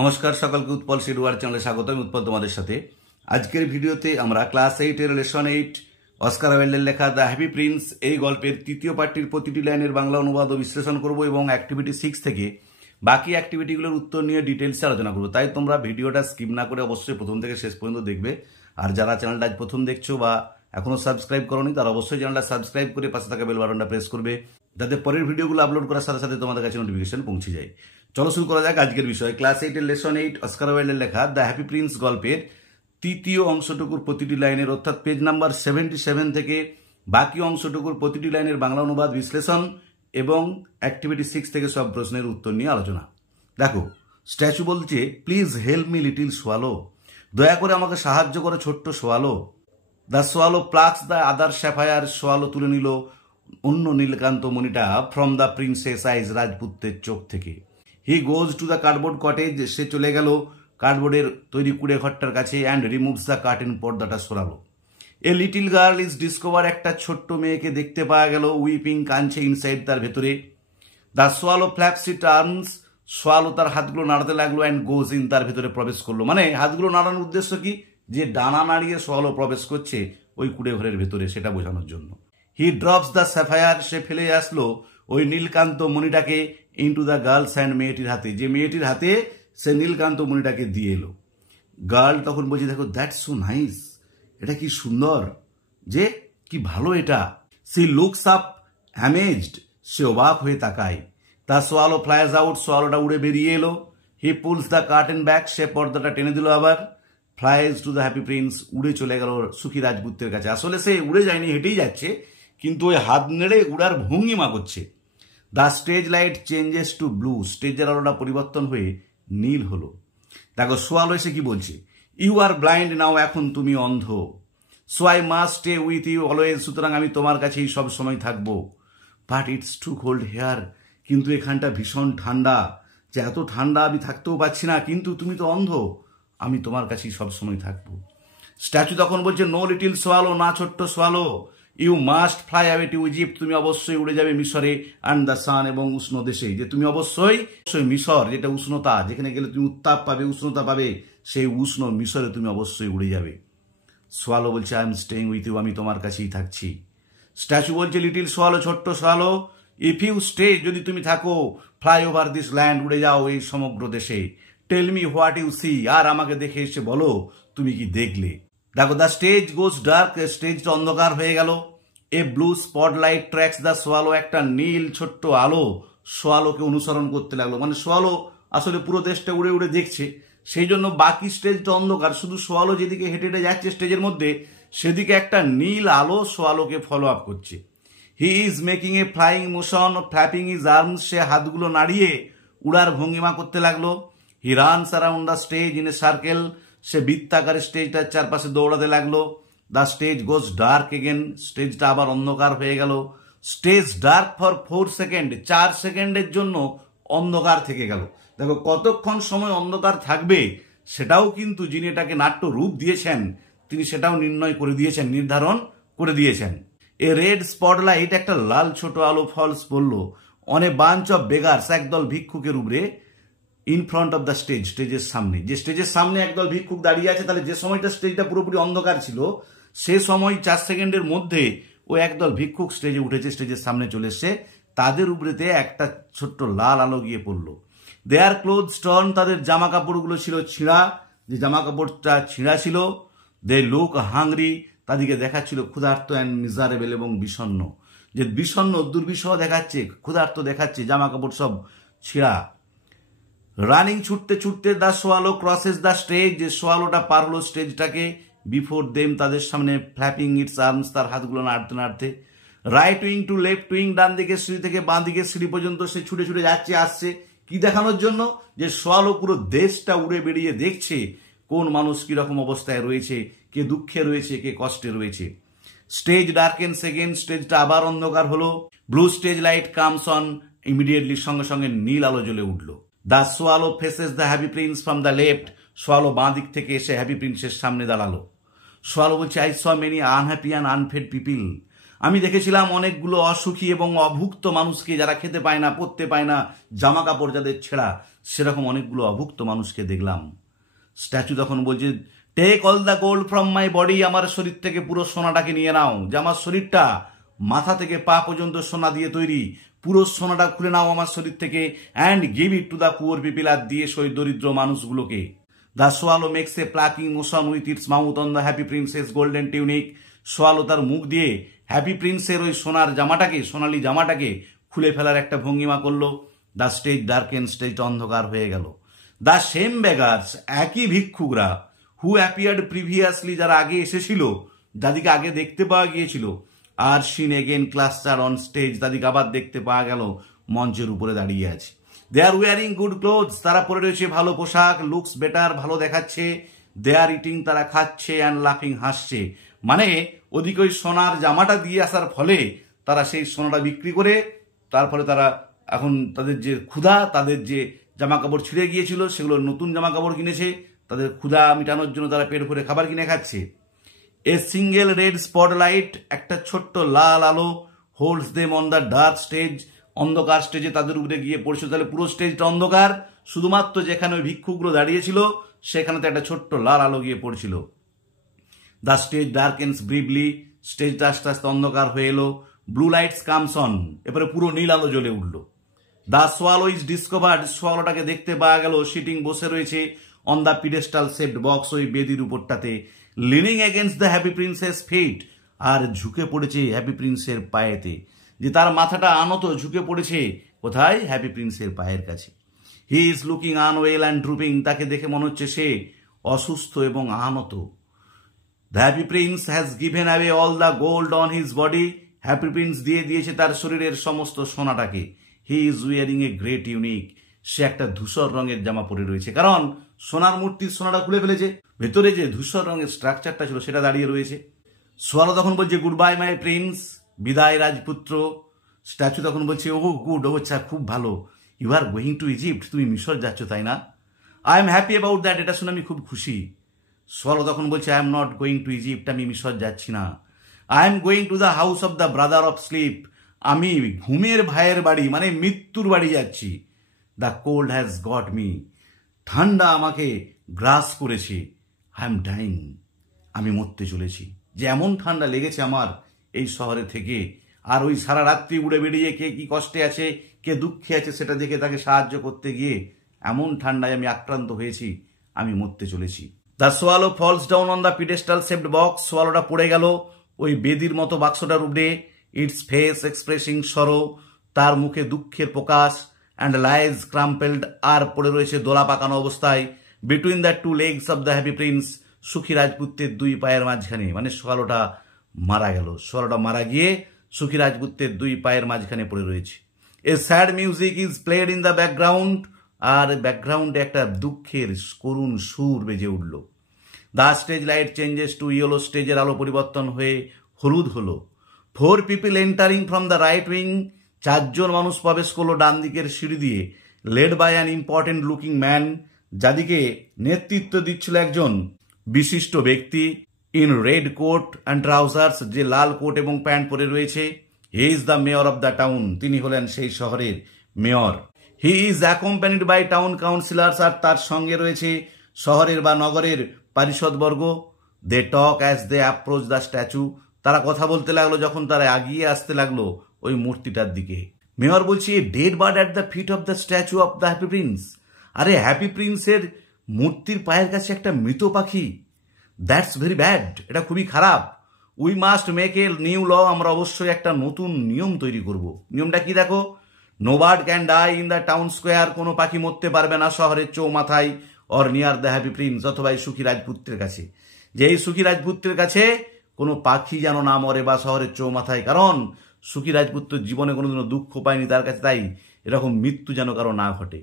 নমস্কার সকলকে উৎপল শিডুয়ার চ্যানেলে স্বাগত। আমি উৎপল তোমাদের সাথে। আজকের ভিডিওতে আমরা ক্লাস 8 লেসন 8 অস্কার ওয়াইল্ডের লেখা দ্য হ্যাপি প্রিন্স এই গল্পের তৃতীয় পাঠটির প্রতিটি লাইনের বাংলা অনুবাদ ও বিশ্লেষণ করব এবং অ্যাক্টিভিটি 6 থেকে বাকি অ্যাক্টিভিটিগুলোর উত্তর নিয়ে ডিটেলসে আলোচনা করব। তাই তোমরা ভিডিওটা স্কিপ না করে অবশ্যই প্রথম থেকে শেষ পর্যন্ত দেখবে। আর যারা চ্যানেলটা আজ প্রথম দেখছো বা এখনো সাবস্ক্রাইব করোনি তারা অবশ্যই চ্যানেলটা সাবস্ক্রাইব করে পাশে থাকা বেল বাটনটা প্রেস করবে, যাতে পরের ভিডিওগুলো আপলোড করার সাথে সাথে তোমাদের কাছে নোটিফিকেশন পৌঁছে যায়। চলো শুরু করা যাক আজকের বিষয়। ক্লাস 8 লেসন 8 অস্কার ওয়াইল্ডের লেখা দ্য হ্যাপি প্রিন্স গল্পের তৃতীয় অংশটুকুর প্রতিটি লাইনের অর্থাৎ পেজ নাম্বার 77 থেকে বাকি অংশটুকুর প্রতিটি লাইনের বাংলা অনুবাদ, বিশ্লেষণ এবং অ্যাক্টিভিটি 6 থেকে সব প্রশ্নের উত্তর নিয়ে আলোচনা। দেখো, স্ট্যাচু বলছে, please help me little swallow, দয়া করে আমাকে সাহায্য করে ছোট্ট সোয়ালো। The swallow plucks the other sapphire, সোয়ালো তুলে নিল অন্য নীলকান্ত মণিটা ফ্রম দ্য প্রিন্সেস আইজ, রাজপুত্রের চোখ থেকে। He goes to the cardboard cottage, সে চলে গেল কার্ডবোর্ডের তৈরি কুড়ে ঘরটার কাছে। অ্যান্ড রিমুভস দ্য কার্টেন, পর্দাটা সরালো। A little girl is discover, একটা ছোট্ট মেয়েকে দেখতে পাওয়া গেল, উইপিং, কাঁদছে ইনসাইড, তার ভেতরে। The swallow flaps it arms, swallow তার হাতগুলো নাড়াতে লাগলো। অ্যান্ড গোজ ইন, তার ভেতরে প্রবেশ করলো। মানে হাতগুলো নাড়ানোর উদ্দেশ্য কি? যে ডানা নাড়িয়ে সোয়ালো প্রবেশ করছে ওই কুড়ে ঘরের ভেতরে, সেটা বোঝানোর জন্য। হি ড্রপস দ্য স্যাফায়ার, সে ফেলে আসলো ওই নীলকান্ত মণিটাকে ইনটু দ্য গার্লস হ্যান্ড, মেয়েটির হাতে। যে মেয়েটির হাতে সে নীলকান্ত মণিটাকে দিয়ে এলো। গার্ল তখন বলছে, দেখো, দ্যাটস সো নাইস, এটা কি সুন্দর, যে কি ভালো এটা। সি লুকস আপ অ্যামেজড, সে অবাক হয়ে তাকায়। দ্য সোয়ালো ফ্লাইজ আউট, সোয়ালোটা উড়ে বেরিয়ে এলো। হি পুলস দ্য কার্টেন ব্যাক, সে পর্দাটা টেনে দিল আবার। Flies to the happy Prince, উড়ে চলে গেল সুখী রাজপুত্রের কাছে। আসলে সে উড়ে যায়নি, হেঁটেই যাচ্ছে, কিন্তু ওই হাত নেড়ে উড়ার ভঙ্গিমা করছে। The stage light changes two blue, স্টেজের আলোটা পরিবর্তন হয়ে নীল হলো। দেখো, সোয়ালো এসে কি বলছে, ইউ আর ব্লাইন্ড নাও, এখন তুমি অন্ধ। So I must stay with you always, সুতরাং আমি তোমার কাছেই সব সময় থাকবো। But it's too cold here, কিন্তু এখানটা ভীষণ ঠান্ডা, যে এত ঠান্ডা আমি থাকতেও পারছি না, কিন্তু তুমি তো অন্ধ, আমি তোমার কাছেই সব সময় থাকবো। স্ট্যাচু তখন বলছে, নো লিটিল সোয়ালো, না ছোট্ট swallow, you must fly away to Egypt, তুমি অবশ্যই উড়ে যাবে মিশরে। অ্যান্ড দ্য সান, এবং উষ্ণ দেশে, যে তুমি অবশ্যই মিশর, যেটা উষ্ণতা, যেখানে গেলে তুমি উত্তাপ পাবে, উষ্ণতা পাবে, সেই উষ্ণ মিশরে তুমি অবশ্যই উড়ে যাবে। সোয়ালো বলছে, I am staying with you, আমি তোমার কাছেই থাকছি। স্ট্যাচু বলছে, লিটিল সোয়ালো, ছোট্ট সোয়ালো, ইফ ইউ স্টে, যদি তুমি থাকো, ফ্লাই ওভার দিস ল্যান্ড, উড়ে যাও এই সমগ্র দেশে। Tell me what you see, আর আমাকে দেখে এসে বলো তুমি কি দেখলে। দেখো, দ্য স্টেজ গোজ ডার্ক, স্টেজটা অন্ধকার হয়ে গেল। A blue spotlight tracks the swallow, একটা নীল ছোট্ট আলো সোয়ালোকে অনুসরণ করতে লাগলো। মানে সোয়ালো আসলে পুরো দেশটা উড়ে উড়ে দেখছে, সেই জন্য বাকি স্টেজটা অন্ধকার, শুধু সোয়ালো যেদিকে হেঁটে হেঁটে যাচ্ছে স্টেজের মধ্যে, সেদিকে একটা নীল আলো সোয়ালোকে ফলো আপ করছে। He is making a flying motion, flapping his arms, সে হাতগুলো নাড়িয়ে উড়ার ভঙ্গিমা করতে লাগলো। He runs around the stage in a circle, সে বৃত্তাকারে স্টেজটার চারপাশে দৌড়াতে লাগলো। The stage goes dark again, স্টেজটা আবার অন্ধকার হয়ে গেল। স্টেজ ডার্ক ফর 4 সেকেন্ড, 4 সেকেন্ডের জন্য অন্ধকার থেকে গেল। দেখো, কতক্ষণ সময় অন্ধকার থাকবে সেটাও কিন্তু যিনি এটাকে নাট্য রূপ দিয়েছেন তিনি সেটাও নির্ণয় করে দিয়েছেন, নির্ধারণ করে দিয়েছেন। এ রেড স্পটলাইট, একটা লাল ছোট আলো ফলস পড়ল on a bunch of beggars, একদল ভিক্ষুকের উপরে। In front of the stage, স্টেজের সামনে, যে স্টেজের সামনে একদল ভিক্ষুক দাঁড়িয়ে আছে, তাহলে যে সময়টা স্টেজটা পুরোপুরি অন্ধকার ছিল সে সময় 4 সেকেন্ডের মধ্যে ও একদল ভিক্ষুক স্টেজে উঠেছে, স্টেজের সামনে চলে এসছে, তাদের উপরেতে একটা ছোট্ট লাল আলো গিয়ে পড়লো। দেয়ার ক্লোথস টর্ন, তাদের জামা কাপড়গুলো ছিল ছিঁড়া, যে জামা কাপড়টা ছিঁড়া ছিল। দে লুক হাংরি, তাদেরকে দেখাচ্ছিল ক্ষুধার্ত অ্যান্ড মিজারেবল, এবং বিষণ্ণ, যে বিষণ্ণ দুর্বিষহ দেখাচ্ছে, ক্ষুধার্ত দেখাচ্ছে, জামা কাপড় সব ছিঁড়া। রানিং, ছুটতে ছুটতে the swallow crosses the stage, যে সোয়ালোটা পার হলো স্টেজটাকে। বিফোর দেম, তাদের সামনে। ফ্ল্যাপিং ইটস আর্মস, তার হাতগুলো নাড়তে নাড়তে। Right wing to left wing, ডান দিকে সিঁড়ি থেকে বাঁ দিকে সিঁড়ি পর্যন্ত সে ছুটে ছুটে যাচ্ছে আসছে। কি দেখানোর জন্য? যে সোয়ালো পুরো দেশটা উড়ে বেরিয়ে দেখছে কোন মানুষ কিরকম অবস্থায় রয়েছে, কে দুঃখে রয়েছে, কে কষ্টে রয়েছে। স্টেজ ডার্কেন সেকেন্ড, স্টেজটা আবার অন্ধকার হলো। Blue stage light comes on, immediately, সঙ্গে সঙ্গে নীল আলো জ্বলে উঠলো। The swallow faces the happy Prince from the left, swallow বাঁ দিক থেকে এসে হ্যাপি প্রিন্সের সামনে দাঁড়ালো। সোয়ালো বলছে, I saw many unhappy and আনফেড people, আমি দেখেছিলাম অনেকগুলো অসুখী এবং অভুক্ত মানুষকে, যারা খেতে পায় না, পরতে পায় না, জামা কাপড় যাদের ছেঁড়া, সেরকম অনেকগুলো অভুক্ত মানুষকে দেখলাম। স্ট্যাচু তখন বলছে, take all the gold from my body, আমার শরীর থেকে পুরো সোনাটাকে নিয়ে নাও, যে আমার শরীরটা মাথা থেকে পা পর্যন্ত সোনা দিয়ে তৈরি, পুরো সোনাটা খুলে নাও আমার শরীর থেকে, and give it to the poor people, আর দিয়ে সই দরিদ্র মানুষগুলোকে। The swallow makes a plucking motion with its mouth on the happy prince's golden tunic, সোয়ালো তার মুখ দিয়ে হ্যাপি প্রিন্সের ওই সোনার জামাটাকে, সোনালি জামাটাকে খুলে ফেলার একটা ভঙ্গিমা করলো। দ্য স্টেজ ডার্কেন, স্টেজটা অন্ধকার হয়ে গেল। দ্য সেম বেগার্স, একই ভিক্ষুকরা, হু অ্যাপিয়ার্ড প্রিভিয়াসলি, যারা আগে এসেছিল, যাদেরকে আগে দেখতে পাওয়া গিয়েছিল, আর seen again cluster on stage, তাদেরকে আবার দেখতে পাওয়া গেল মঞ্চের উপরে দাঁড়িয়ে আছে। They are wearing good clothes, তারা পরে রয়েছে ভালো পোশাক, লুকস বেটার, ভালো দেখাচ্ছে। দে আর ইটিং, তারা খাচ্ছে, অ্যান্ড লাফিং, হাসছে। মানে ওদিকে ওই সোনার জামাটা দিয়ে আসার ফলে তারা সেই সোনাটা বিক্রি করে, তারপরে তারা এখন তাদের যে ক্ষুধা, তাদের যে জামা কাপড় ছিঁড়ে গিয়েছিল, সেগুলো নতুন জামা কাপড় কিনেছে, তাদের ক্ষুধা মেটানোর জন্য তারা পেট ভরে খাবার কিনে খাচ্ছে। এ সিঙ্গেল রেড স্পটলাইট, একটা ছোট্ট লাল আলো, holds them on the dark stage, অন্ধকার স্টেজে তাদের উপরে গিয়ে পড়ছিল। তাহলে পুরো স্টেজটা অন্ধকার, শুধুমাত্র যেখানে ওই ভিক্ষুকগুলো দাঁড়িয়েছিল সেখানে তো একটা ছোট্ট লাল আলো গিয়ে পড়ছিল। দ্য স্টেজ ডার্কেন্স ব্রিভলি, স্টেজটা আস্তে আস্তে অন্ধকার হয়ে এলো। ব্লু লাইটস কামস অন, এরপরে পুরো নীল আলো জ্বলে উঠল। দ্য সোয়ালো ইজ ডিসকভার্ড, সোয়ালোটাকে দেখতে পাওয়া গেল সিটিং, বসে রয়েছে on the pedestal shaped box, ওই বেদির উপরটাতে, leaning against the happy prince's feet, আর ঝুঁকে পড়েছে হ্যাপি প্রিন্সের পায়েতে, যে তার মাথাটা আনত ঝুঁকে পড়েছে কোথায়, হ্যাপি প্রিন্সের পায়ের কাছে। He is looking unwell and drooping, তাকে দেখে মনে হচ্ছে সে অসুস্থ এবং আহত। The happy prince has given away all the gold on his body, happy prince দিয়ে দিয়েছে তার শরীরের সমস্ত সোনাটাকে। He is wearing a grey tunic, সে একটা ধূসর রঙের জামা পরে রয়েছে, কারণ সোনার মূর্তির সোনাটা খুলে ফেলেছে, ভেতরে যে ধূসর রঙের স্ট্রাকচারটা ছিল সেটা দাঁড়িয়ে রয়েছে। সোয়ালো তখন বলছে, গুড বাই মাই প্রিন্স, বিদায় রাজপুত্র। স্ট্যাচু তখন বলছে, ও গুড, ও আচ্ছা, খুব ভালো, you are going to Egypt, তুমি মিশর যাচ্ছ তাই না? I am happy about that, এটা শুনে আমি খুব খুশি। সোয়ালো তখন বলছে, I am not going to Egypt, আমি মিশর যাচ্ছি না। I am going to the house of the brother of sleep, আমি ঘুমের ভাইয়ের বাড়ি, মানে মৃত্যুর বাড়ি যাচ্ছি। The cold has got me, ঠান্ডা আমাকে গ্রাস করেছে। আই এম ডাইং, আমি মরতে চলেছি। যে এমন ঠান্ডা লেগেছে আমার এই শহরে থেকে, আর ওই সারা রাত্রি উড়ে বেরিয়ে কে কি কষ্টে আছে, কে দুঃখে আছে, সেটা দেখে তাকে সাহায্য করতে গিয়ে এমন ঠান্ডায় আমি আক্রান্ত হয়েছি, আমি মরতে চলেছি। The swallow falls down on the pedestal shaped box, সোয়ালোটা পড়ে গেল ওই বেদির মতো বাক্সটার উপরে। ইটস ফেস এক্সপ্রেসিং সরো, তার মুখে দুঃখের প্রকাশ। অ্যান্ড লাইজ ক্রাম্পেলড, আর পড়ে রয়েছে দোলা পাকানো অবস্থায়। Between the two legs of the happy prince, সুখী রাজপুত্রের দুই পায়ের মাঝখানে, মানে সোয়ালোটা মারা গেল, সোয়ালোটা মারা গিয়ে সুখী রাজপুত্রের দুই পায়ের মাঝখানে পড়ে রয়েছে। A sad music is played in the background, আর ব্যাকগ্রাউন্ডে একটা দুঃখের করুণ সুর বেজে উঠল। The stage light changes to yellow, স্টেজের আলো পরিবর্তন হয়ে হলুদ হলো। 4 people entering from the right wing, 4 জন মানুষ প্রবেশ করলো ডান দিকের সিঁড়ি দিয়ে। Led by an important looking man, যাদিকে নেতৃত্ব দিচ্ছিল একজন বিশিষ্ট ব্যক্তি। In red coat and trousers, যে লাল কোট এবং প্যান্ট পরে রয়েছে। He is the mayor of the town, তিনি হলেন সেই শহরের mayor. He is accompanied by town councillors, আর তার সঙ্গে রয়েছে শহরের বা নগরের পারিষদবর্গ। They talk as they approach the statue, তারা কথা বলতে লাগলো যখন তারা এগিয়ে আসতে লাগলো ওই মূর্তিটার দিকে। মেয়র বলছে, dead bird at the feet of the statue of the happy prince, আরে হ্যাপি প্রিন্সের মূর্তির পায়ের কাছে একটা মৃত পাখি। দ্যাটস ভেরি ব্যাড, এটা খুবই খারাপ। We must make a new law, আমরা অবশ্যই একটা নতুন নিয়ম তৈরি করব। নিয়মটা কি দেখো, no bird can die in the town square, কোনো পাখি মরতে পারবে না শহরের চৌমাথায়, or near the happy prince, অথবা এই সুখী রাজপুত্রের কাছে। যে এই সুখী রাজপুত্রের কাছে কোনো পাখি যেন না মরে, বা শহরের চৌমাথায়, কারণ সুখী রাজপুত্র জীবনে কোনোদিনও দুঃখ পায়নি তার কাছে, তাই এরকম মৃত্যু যেন কারো না ঘটে।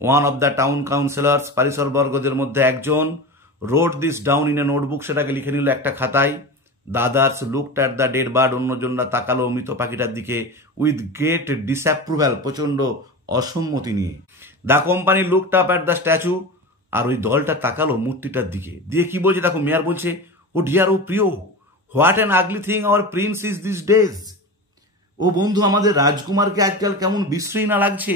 One of the town councillors, পারিষদবর্গদের মধ্যে একজন, wrote this down in a notebook, সেটাকে লিখে নিল একটা খাতায়। The others looked at the dead bird, অন্যজনরা তাকালো মৃত পাখিটার দিকে উইথ গ্রেট ডিসঅ্যাপ্রুভাল, প্রচণ্ড অসম্মতি নিয়ে। The company looked up at the statue, আর ওই দলটা তাকালো মূর্তিটার দিকে, দিয়ে কি বলছে দেখো, মেয়র বলছে, ও ডিয়ার, ও প্রিয়, what an ugly thing our prince is this days. ও বন্ধু, আমাদের রাজকুমারকে আজকাল কেমন বিশ্রী না লাগছে,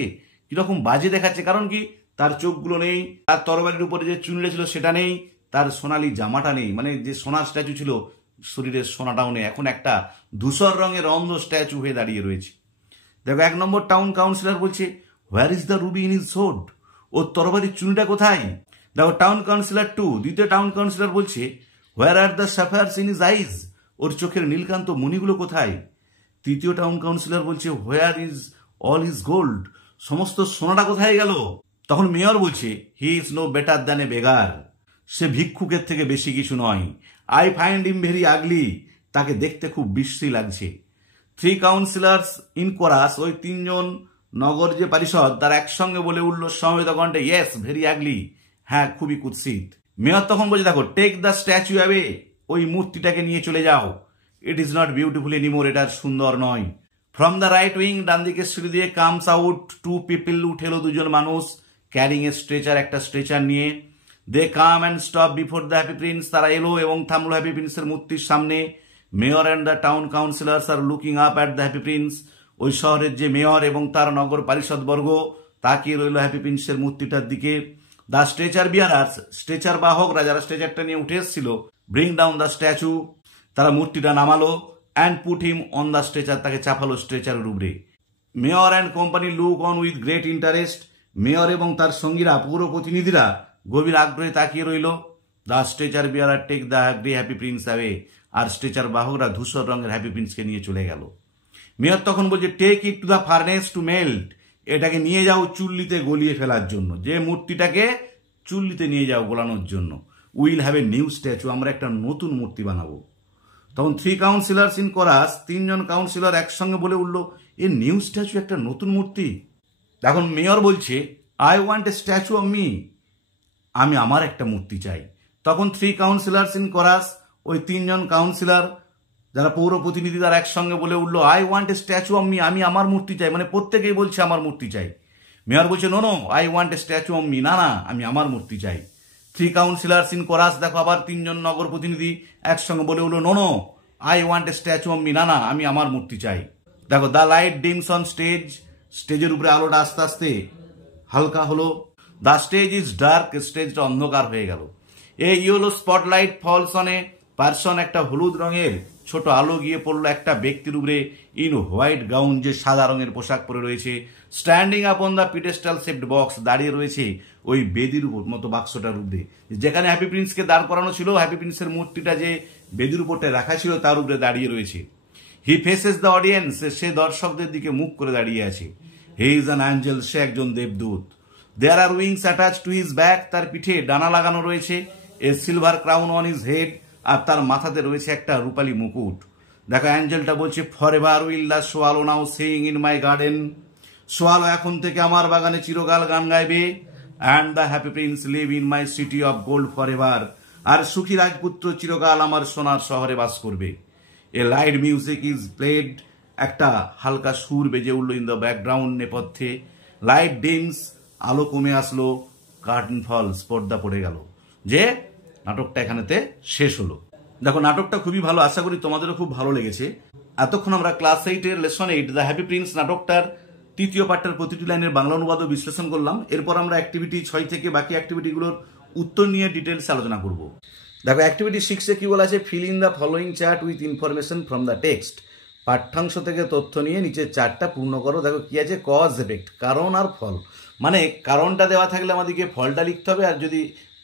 কিরকম বাজে দেখাচ্ছে। কারণ কি, তার চোখগুলো নেই, তার তরবারির উপরে যে চুনড়ে ছিল সেটা নেই, তার সোনালি জামাটা নেই, মানে যে সোনার স্ট্যাচু ছিল শরীরের সোনাটাও নেই, এখন একটা ধূসর রঙের অন্ধ স্ট্যাচু হয়ে দাঁড়িয়ে রয়েছে। দেখো 1 নম্বর টাউন কাউন্সিলর বলছে where is the ruby in his sword, ওর তরবারির চুনিটা কোথায়? দেখো টাউন কাউন্সিলর 2 দ্বিতীয় টাউন কাউন্সিলর বলছে where are the sapphires in his eyes, ওর চোখের নীলকান্ত মণিগুলো কোথায়? তৃতীয় টাউন কাউন্সিলর বলছে where is all his gold, সমস্ত সোনাটা কোথায় গেল? তখন মেয়র বলছে he is no better than a beggar, সে ভিক্ষুকের থেকে বেশি কিছু নয়। I find him very ugly, তাকে দেখতে খুব বিশ্রী লাগছে। 3 কাউন্সিলর্স ইন কোরাস, ওই 3 জন নগর যে পরিষদ তারা একসঙ্গে বলে উঠল সমবেত কণ্ঠে ইয়েস ভেরি আগলি, হ্যাঁ খুবই কুৎসিত। মেয়র তখন বলছে দেখো টেক দ্য স্ট্যাচু অ্যাওয়ে, ওই মূর্তিটাকে নিয়ে চলে যাও, it is not beautiful anymore, এটা সুন্দর নয়। ফ্রম দ্য রাইট উইং, ডান দিকে সিঁড়ি দিয়ে কামস আউট 2 পিপল, উঠে এলো 2 জন মানুষ ক্যারিং এ স্ট্রেচার, একটা স্ট্রেচার নিয়ে। They come and stop before the happy prince, তারা এলো এবং থামলো হ্যাপি প্রিন্সের মূর্তির সামনে। Mayor and the town councillors are looking up at the happy prince, ওই শহরের যে মেয়র এবং তার নগর পরিষদবর্গ তাকিয়ে রইল হ্যাপি প্রিন্সের মূর্তিটার দিকে। দ্য স্ট্রেচার বিয়ারার্স, স্ট্রেচার বাহকরা যারা স্ট্রেচারটা নিয়ে উঠে এসেছিল, ব্রিং ডাউন দ্য স্ট্যাচু, তারা মূর্তিটা নামালো and put him on the stretcher, তাকে চাপালো স্ট্রেচারের উপরে। Mayor and company look on with great interest, mayor এবং তার সঙ্গীরা পৌর প্রতিনিধিরা গভীর আগ্রহে তাকিয়ে রইল। The stretcher bearer take the happy prince away, আর স্ট্রেচার বাহকরা ধূসর রঙের হ্যাপি প্রিন্সকে নিয়ে চলে গেল। মেয়র তখন বলছে take it to the furnace to melt, এটাকে নিয়ে যাও চুল্লিতে গলিয়ে ফেলার জন্য, যে মূর্তিটাকে চুল্লিতে নিয়ে যাও গলানোর জন্য। Will have a new statue, আমরা একটা নতুন মূর্তি বানাবো। তখন 3 কাউন্সিলর্স ইন কোরাস, 3 জন কাউন্সিলর একসঙ্গে বলে উঠল এ নিউ স্ট্যাচু, একটা নতুন মূর্তি। এখন মেয়র বলছে I want a statue of me, আমি আমার একটা মূর্তি চাই। তখন 3 কাউন্সিলর্স ইন কোরাস, ওই 3 জন কাউন্সিলর যারা পৌর প্রতিনিধি তারা একসঙ্গে বলে উঠলো I want a statue of me, আমি আমার মূর্তি চাই, মানে প্রত্যেকেই বলছে আমার মূর্তি চাই। মেয়র বলছে no no I want a statue of me, না না আমি আমার মূর্তি চাই। 3 কাউন্সিলর্স ইন কোরাস, দেখো আবার 3 জন নগর প্রতিনিধি একসঙ্গে বলে উঠলো no no I want a statue of me, না না আমি আমার মূর্তি চাই। দেখো the light dims on stage, স্টেজের উপরে আলোটা আস্তে আস্তে হালকা হলো। দ্য স্টেজ ইজ ডার্ক, স্টেজটা অন্ধকার হয়ে গেল। A yellow spotlight falls on a person, একটা হলুদ রঙের ছোট আলো গিয়ে পড়লো একটা ব্যক্তির উপরে ইন হোয়াইট গাউন, যে সাদা রঙের পোশাক পরে রয়েছে। Standing upon the pedestal shaped box, দাঁড়িয়ে রয়েছে ওই বেদির উপর মতো বাক্সটার উপরে, যেখানে হ্যাপি প্রিন্সকে দাঁড় করানো ছিল, হ্যাপি প্রিন্সের মূর্তিটা যে বেদির উপরটা রাখা ছিল তার উপরে দাঁড়িয়ে রয়েছে। হি ফেসেস দ্য অডিয়েন্স, সে দর্শকদের দিকে মুখ করে দাঁড়িয়ে আছে। হি ইজ অ্যান অ্যাঞ্জেল, সে একজন দেবদূত। There are wings attach to his back, তার পিঠে ডানা লাগানো রয়েছে। A silver crown on his head, আর তার মাথাতে রয়েছে একটা রূপালী মুকুট। দেখো অ্যাঞ্জেলটা বলছে for ever will the swallow now sing in my garden, swallow এখন থেকে আমার বাগানে চিরকাল গান গাইবে। And the happy prince live in my city of gold for ever, আর সুখী রাজপুত্র চিরকাল আমার সোনার শহরে বাস করবে। A light music is played, একটা হালকা সুর বেজে উঠল ইন দ্য ব্যাকগ্রাউন্ড, নেপথ্যে। লাইট ডিমস, আলো কমে আসলো। কার্টেন ফলস, পর্দা পড়ে গেল, যে নাটকটা এখানেতে শেষ হলো। দেখো নাটকটা খুবই ভালো, আশা করি তোমাদেরও খুব ভালো লেগেছে। এতক্ষণ আমরা ক্লাস 8-এর লেসন 8 দ্য হ্যাপি প্রিন্স নাটকটার তৃতীয় পার্টের প্রতিটি লাইনের বাংলা অনুবাদ ও বিশ্লেষণ করলাম। এরপর আমরা অ্যাক্টিভিটি 6 থেকে বাকি অ্যাক্টিভিটিগুলোর উত্তর নিয়ে ডিটেলস আলোচনা করব। দেখো অ্যাক্টিভিটি 6-এ কি বলা আছে, fill in the following chart with information from the text, পাঠ্যাংশ থেকে তথ্য নিয়ে নিচের চার্টটা পূর্ণ করো। দেখো কি আছে, কজ এফেক্ট, কারণ আর ফল, মানে কারণটা দেওয়া থাকলে আমাদেরকে ফলটা লিখতে হবে, আর যদি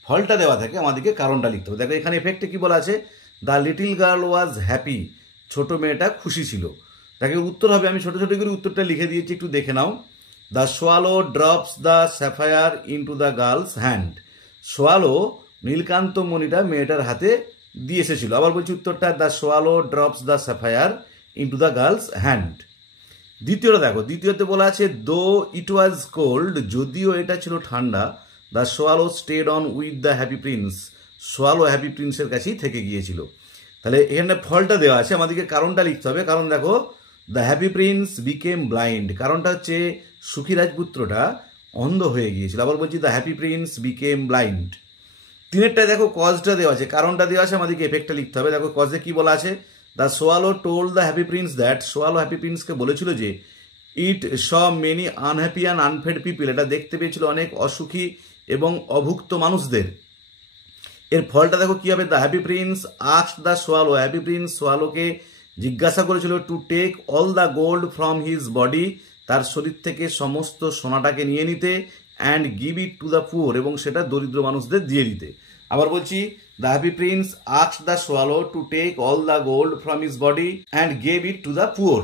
ফলটা দেওয়া থাকে আমাদেরকে কারণটা লিখতে হবে। দেখো এখানে এফেক্টে কি বলা আছে, the little girl was happy, ছোট মেয়েটা খুশি ছিল। তাকে উত্তর হবে, আমি ছোট ছোট করে উত্তরটা লিখে দিয়েছি, একটু দেখে নাও। The swallow drops the sapphire into the girl's hand, swallow নীলকান্ত মণিটা মেয়েটার হাতে দিয়ে এসেছিল। আবার বলছি উত্তরটা, the swallow drops the sapphire into the girl's hand. দ্বিতীয়টা দেখো, দ্বিতীয়তে বলা আছে দো ইট ওয়াজ কোল্ড, যদিও এটা ছিল ঠান্ডা, the swallow stayed on with the happy prince, swallow happy প্রিন্সের কাছেই থেকে গিয়েছিল। তাহলে এখানে ফলটা দেওয়া আছে, আমাদেরকে কারণটা লিখতে হবে। কারণ দেখো the happy prince became blind, কারণটা হচ্ছে সুখী রাজপুত্রটা অন্ধ হয়ে গিয়েছিল। আবার বলছি the happy prince became blind. তিনেরটায় দেখো কজটা দেওয়া আছে, কারণটা দেওয়া আছে, আমাদেরকে এফেক্টটা লিখতে হবে। দেখো কজে কি বলা আছে, the swallow told the happy prince that, swallow happy প্রিন্সকে বলেছিল যে it saw many unhappy and unfed people, এটা দেখতে পেয়েছিল অনেক অসুখী এবং অভুক্ত মানুষদের। এর ফলটা দেখো কি হবে, the happy prince asked the swallow, happy prince সোয়ালোকে জিজ্ঞাসা করেছিল to take all the gold from his body, তার শরীর থেকে সমস্ত সোনাটাকে নিয়ে নিতে, and give it to the poor, এবং সেটা দরিদ্র মানুষদের দিয়ে দিতে। আবার বলছি, the happy prince asked the swallow to take all the gold from his body and gave it to the poor.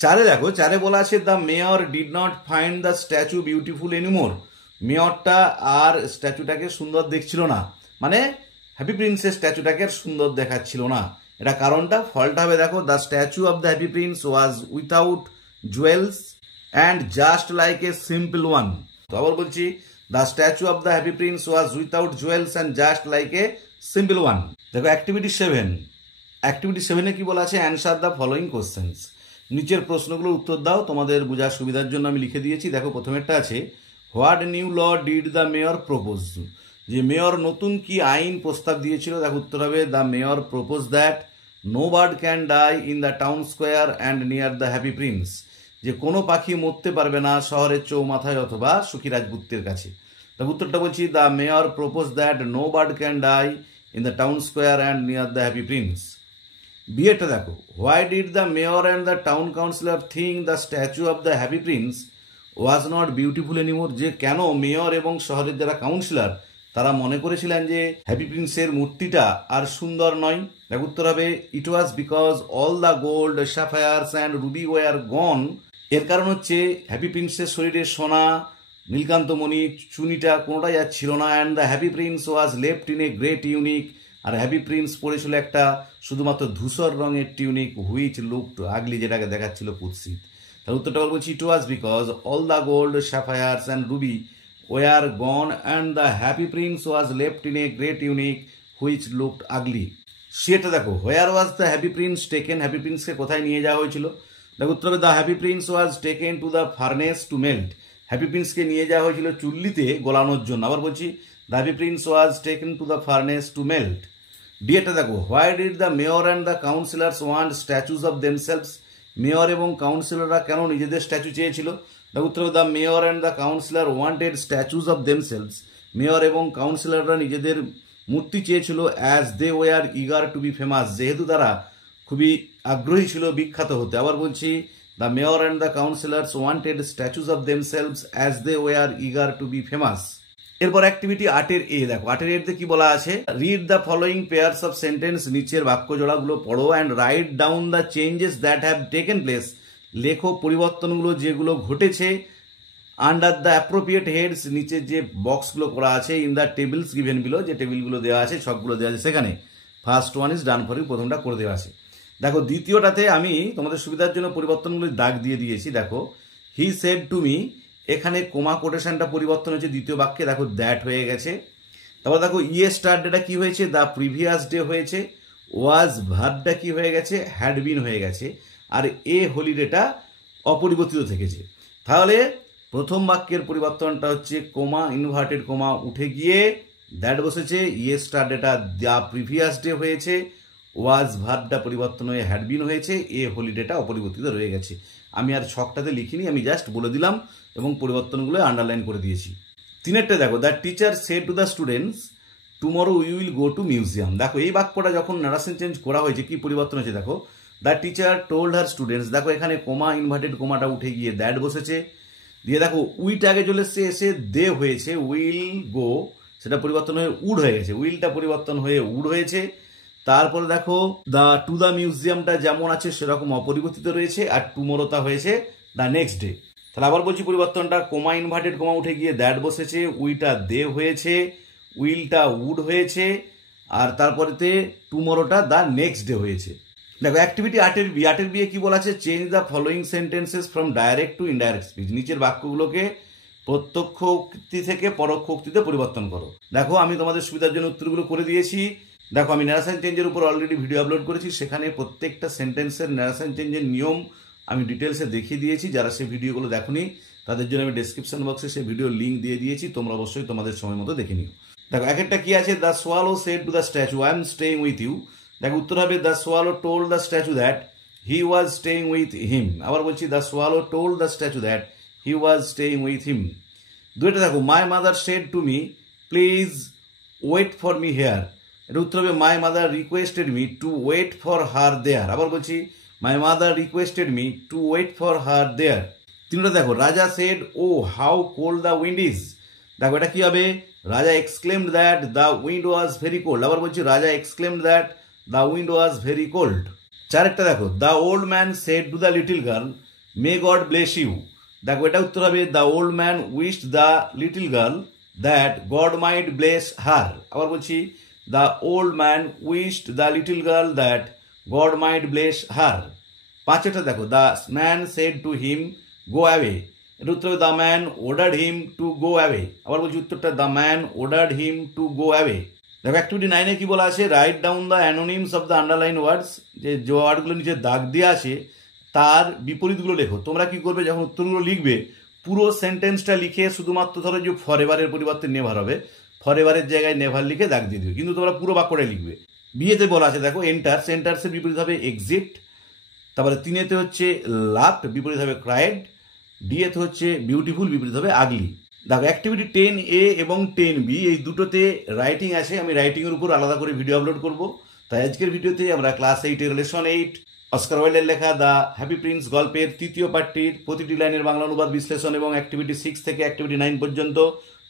চারে দেখো, চারে বলা আছে the mayor did not find the statue beautiful anymore, মেয়রটা আর স্ট্যাচুটাকে সুন্দর দেখছিল না, মানে হ্যাপি প্রিন্সের স্ট্যাচুটাকে আর সুন্দর দেখাচ্ছিল না। এটা কারণটা, ফলটা হবে দেখো, the statue of the happy prince was without jewels and just like a simple one. তো আবার বলছি, the statue of the happy prince was without jewels and just like a simple one. দেখো অ্যাক্টিভিটি 7, অ্যাক্টিভিটি 7-এ কি বলা আছে, answer the following questions, নিচের প্রশ্নগুলোর উত্তর দাও। তোমাদের বোঝার সুবিধার জন্য আমি লিখে দিয়েছি। দেখো প্রথমেরটা আছে, what new law did the mayor propose, যে মেয়র নতুন কি আইন প্রস্তাব দিয়েছিল। দেখো উত্তর হবে, the mayor propose that no bird can die in the town square and near the happy prince, যে কোনো পাখি মরতে পারবে না শহরের চৌমাথায় অথবা সুখী রাজপুত্রের কাছে। দেখো উত্তরটা বলছি, the mayor propose that no bird can die in the town square and near the happy prince. বিয়েটা দেখো, why did the mayor and the town councillor think the statue of the happy prince was not beautiful anymore, যে কেন mayor এবং শহরের যারা councillor তারা মনে করেছিলেন যে হ্যাপি প্রিন্সের মূর্তিটা আর সুন্দর নয়। দেখো উত্তর হবে, it was because all the gold sapphires and ruby were gone, এর কারণ হচ্ছে হ্যাপি প্রিন্সের শরীরে সোনা, নীলকান্তমণি, চুনিটা কোনোটাই আর ছিল না। And the happy prince was left in a grey tunic, আর হ্যাপি প্রিন্স পরেছিল একটা শুধুমাত্র ধূসর রঙের টিউনিক, হুইচ লুকড আগলি, যেটাকে দেখাচ্ছিল কুৎসিত। তার উত্তরটা বলছি, it was because all the gold sapphires and ruby were gone and the happy prince was left in a grey tunic which looked ugly. সেটা দেখো, where was the happy prince taken, happy প্রিন্সকে কোথায় নিয়ে যাওয়া হয়েছিল। দেখো উত্তর হবে, the happy prince was taken to the furnace to melt, happy প্রিন্সকে নিয়ে যাওয়া হয়েছিল চুল্লিতে গলানোর জন্য। আবার বলছি, the happy prince was taken to the furnace to melt. ডিএটা দেখো, why did the mayor and the councillors want statues of themselves, mayor এবং কাউন্সিলররা কেন নিজেদের স্ট্যাচু চেয়েছিল। দেখো উত্তর হবে, the mayor and the councillor wanted statues of themselves, mayor এবং কাউন্সিলররা নিজেদের মূর্তি চেয়েছিল as they were eager to be famous, যেহেতু তারা খুবই আগ্রহী ছিল বিখ্যাত হতে। আবার বলছি, the mayor and the councillors wanted statues of themselves as they were eager to be famous. এরপর অ্যাক্টিভিটি 8-এ দেখো, 8-এ কি বলা আছে, read the following pairs of sentence, নিচের বাক্য জোড়াগুলো পড়ো, and write down the changes that have taken place, লেখো পরিবর্তনগুলো যেগুলো ঘটেছে, আন্ডার দ্য অ্যাপ্রোপ্রিয়েট হেডস, নিচের যে বক্সগুলো করা আছে, in the tables given below, যে টেবিলগুলো দেওয়া আছে ছকগুলো দেওয়া আছে সেখানে, first one is done for you, প্রথমটা করে দেওয়া আছে। দেখো দ্বিতীয়টাতে আমি তোমাদের সুবিধার জন্য পরিবর্তনগুলো দাগ দিয়ে দিয়েছি। দেখো হি সেড টু মি, এখানে কোমা কোটেশনটা পরিবর্তন হয়েছে দ্বিতীয় বাক্যে, দেখো দ্যাট হয়ে গেছে। তারপর দেখো ইয়েস্টারডেটা কি হয়েছে, দ্য প্রিভিয়াস ডে হয়েছে। ওয়াজ ভার্বটা কি হয়ে গেছে, হ্যাড বিন হয়ে গেছে। আর এ হলিডেটা অপরিবর্তিত থেকেছে। তাহলে প্রথম বাক্যের পরিবর্তনটা হচ্ছে কোমা, ইনভার্টেড কোমা উঠে গিয়ে দ্যাট বসেছে, ইয়েস্টারডেটা দ্য প্রিভিয়াস ডে হয়েছে, ওয়াজ ভার্বটা পরিবর্তন হয়ে হ্যাড বিন হয়েছে, এ হলিডেটা অপরিবর্তিত রয়ে গেছে। আমি আর ছকটাতে লিখিনি, আমি জাস্ট বলে দিলাম এবং পরিবর্তনগুলো আন্ডারলাইন করে দিয়েছি। 3-এরটা দেখো, the teacher said to the students tomorrow we will go to museum. দেখো এই বাক্যটা যখন নারেশন চেঞ্জ করা হয়েছে কি পরিবর্তন হয়েছে, দেখো the teacher told her students, দেখো এখানে কোমা ইনভার্টেড কোমাটা উঠে গিয়ে দ্যাট বসেছে, দিয়ে দেখো উইটা আগে চলে এসছে, এসে দে হয়েছে, উইল গো সেটা পরিবর্তন হয়ে উড হয়ে গেছে, উইলটা পরিবর্তন হয়ে উড হয়েছে। তারপরে দেখো দ্য টু দ্য মিউজিয়ামটা যেমন আছে সেরকম অপরিবর্তিত রয়েছে, আর টুমোরোটা হয়েছে দ্য নেক্সট ডে। তাহলে আবার বলছি পরিবর্তনটা, কোমা ইনভার্টেড কোমা উঠে গিয়ে দ্যাট বসেছে, উইটা দে হয়েছে, উইলটা উড হয়েছে, আর তারপরেতে টুমোরোটা দ্য নেক্সট ডে হয়েছে। দেখো অ্যাক্টিভিটি 8-এর বি, 8-এর বি কি বলা আছে, change the following sentences from direct two indirect speech, নিচের বাক্যগুলোকে প্রত্যক্ষ উক্তি থেকে পরোক্ষ উক্তিতে পরিবর্তন করো। দেখো আমি তোমাদের সুবিধার জন্য উত্তরগুলো করে দিয়েছি। দেখো আমি ন্যারেশন চেঞ্জের উপর অলরেডি ভিডিও আপলোড করেছি, সেখানে প্রত্যেকটা সেন্টেন্সের ন্যারেশন চেঞ্জের নিয়ম আমি ডিটেলসে দেখিয়ে দিয়েছি। যারা সেই ভিডিওগুলো দেখোনি তাদের জন্য আমি ডেসক্রিপশন বক্সে সেই ভিডিও লিঙ্ক দিয়ে দিয়েছি, তোমরা অবশ্যই তোমাদের সময় মতো দেখে নিও। দেখো এক একটা কি আছে, the swallow said to the statue I am staying with you. দেখো উত্তর হবে, the swallow told the statue that he was staying with him। আবার বলছি the swallow told the statue that he was staying with him। দুইটা দেখো, my mother said to me please wait for me here। এটা উত্তর হবে my mother requested me to wait for her there। আবার বলছি my mother requested me to wait for her there। তিনটা দেখো, রাজা said oh how cold the wind is। দেখো এটা কি হবে, রাজা exclaimed that the wind was very cold। আবার বলছি রাজা exclaimed that the wind was very cold। চারেরটা দেখো, the old man said to the little girl may God bless you। দেখো এটা উত্তর হবে the old man wished the little girl that God might bless her। আবার বলছি the old man wished the little girl that God might bless her। পাঁচেরটা দেখো, the man said to him go away। এটা উত্তর হবে the man ordered him to go away। আবার বলছি উত্তরটা the man ordered him to go away। দেখো activity 9-এ কি বলা আছে, right down the antonyms of the underline words. যে ওয়ার্ডগুলো নিচে দাগ দিয়ে আছে তার বিপরীতগুলো লেখো। তোমরা কি করবে, যখন উত্তরগুলো লিখবে পুরো সেন্টেন্সটা লিখে শুধুমাত্র ধরো যে ফর এভারের পরিবর্তে নেভার হবে, ফর এভারের জায়গায় নেভার লিখে দাগ দিয়ে দিবে, কিন্তু তোমরা পুরো বাক্যটাই লিখবে। বিয়েতে বলা আছে দেখো এন্টার, সেন্টার্সের বিপরীত হবে এক্সিট। তারপরে 3-এতে হচ্ছে লাভড, বিপরীত হবে ক্রাইড। ডিএতে হচ্ছে বিউটিফুল, বিপরীত হবে আগলি। দেখো অ্যাক্টিভিটি 10A এবং 10B এই দুটোতে রাইটিং আছে, আমি রাইটিংয়ের উপর আলাদা করে ভিডিও আপলোড করব। তাই আজকের ভিডিওতে আমরা ক্লাস 8-এর লেসন 8 অস্কার ওয়াইল্ডের লেখা দ্য হ্যাপি প্রিন্স গল্পের তৃতীয় পাঠটির প্রতিটি লাইনের বাংলা অনুবাদ বিশ্লেষণ এবং অ্যাক্টিভিটি 6 থেকে অ্যাক্টিভিটি 9 পর্যন্ত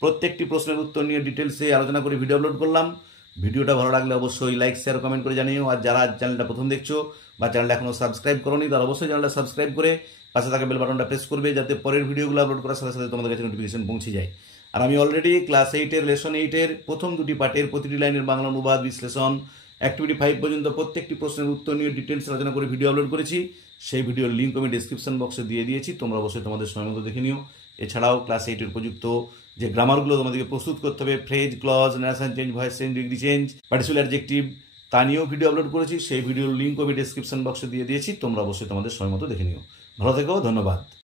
প্রত্যেকটি প্রশ্নের উত্তর নিয়ে ডিটেলসে আলোচনা করে ভিডিও আপলোড করলাম। ভিডিওটা ভালো লাগলে অবশ্যই লাইক শেয়ার কমেন্ট করে জানিও। আর যারা চ্যানেলটা প্রথম দেখছো বা চ্যানেলটা এখনো সাবস্ক্রাইব করোনি তারা অবশ্যই চ্যানেলটা সাবস্ক্রাইব করে পাশে থাকা বেল বাটনটা প্রেস করবে, যাতে পরের ভিডিওগুলো আপলোড করার সাথে সাথে তোমাদের কাছে নোটিফিকেশন পৌঁছে যায়। আর আমি অলরেডি ক্লাস 8-এর লেসন 8-এর প্রথম দুটি পাঠের প্রতিটি লাইনের বাংলা অনুবাদ বিশ্লেষণ অ্যাক্টিভিটি 5 পর্যন্ত প্রত্যেকটি প্রশ্নের উত্তর নিয়ে ডিটেলস আলোচনা করে ভিডিও আপলোড করেছি। সেই ভিডিওর লিঙ্ক আমি ডিসক্রিপশন বক্সে দিয়ে দিয়েছি, তোমরা অবশ্যই তোমাদের সময় মতো দেখে নিও। এছাড়াও ক্লাস 8-এর উপযুক্ত যে গ্রামারগুলো তোমাদেরকে প্রস্তুত করতে হবে, phrase, clause, narration change, voice change, degree change, participle adjective, তা নিয়েও ভিডিও আপলোড করেছি। সেই ভিডিওর লিঙ্ক আমি ডিসক্রিপশন বক্সে দিয়ে দিয়েছি, তোমরা অবশ্যই তোমাদের সময় মতো দেখে নিও। ভালো থেকো, ধন্যবাদ।